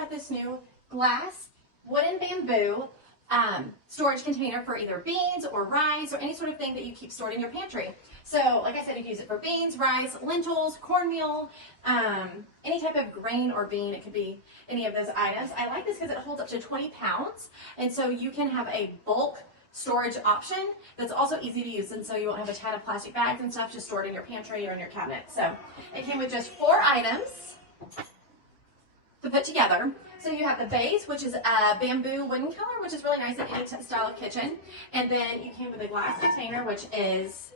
got this new glass, wooden bamboo storage container for either beans or rice or any sort of thing that you keep stored in your pantry. So like I said, you can use it for beans, rice, lentils, cornmeal, any type of grain or bean. It could be any of those items. I like this because it holds up to 20 pounds. And so you can have a bulk storage option that's also easy to use, and so you won't have a ton of plastic bags and stuff just stored in your pantry or in your cabinet. So it came with just 4 items to put together. So you have the base, which is a bamboo wooden color, which is really nice in any style of kitchen. And then you came with a glass container, which is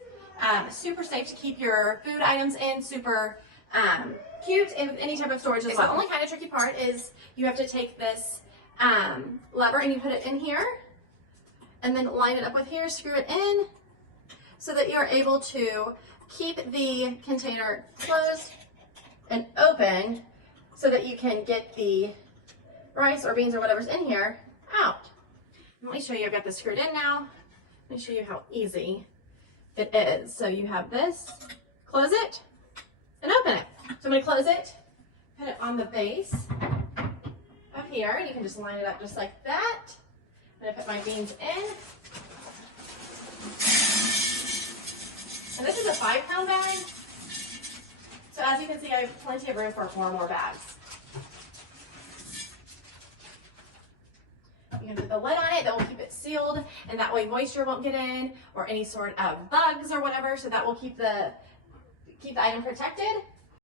super safe to keep your food items in, super cute in any type of storage as well. The only kind of tricky part is you have to take this lever and you put it in here and then line it up with here, screw it in so that you're able to keep the container closed and open so that you can get the rice or beans or whatever's in here out. Let me show you, I've got this screwed in now. Let me show you how easy it is. So you have this, close it, and open it. So I'm gonna close it, put it on the base up here, and you can just line it up just like that. I'm gonna put my beans in. And this is a 5-pound bag. So as you can see, I have plenty of room for 4 more bags. You can put the lid on it, that will keep it sealed, and that way moisture won't get in or any sort of bugs or whatever, so that will keep the item protected.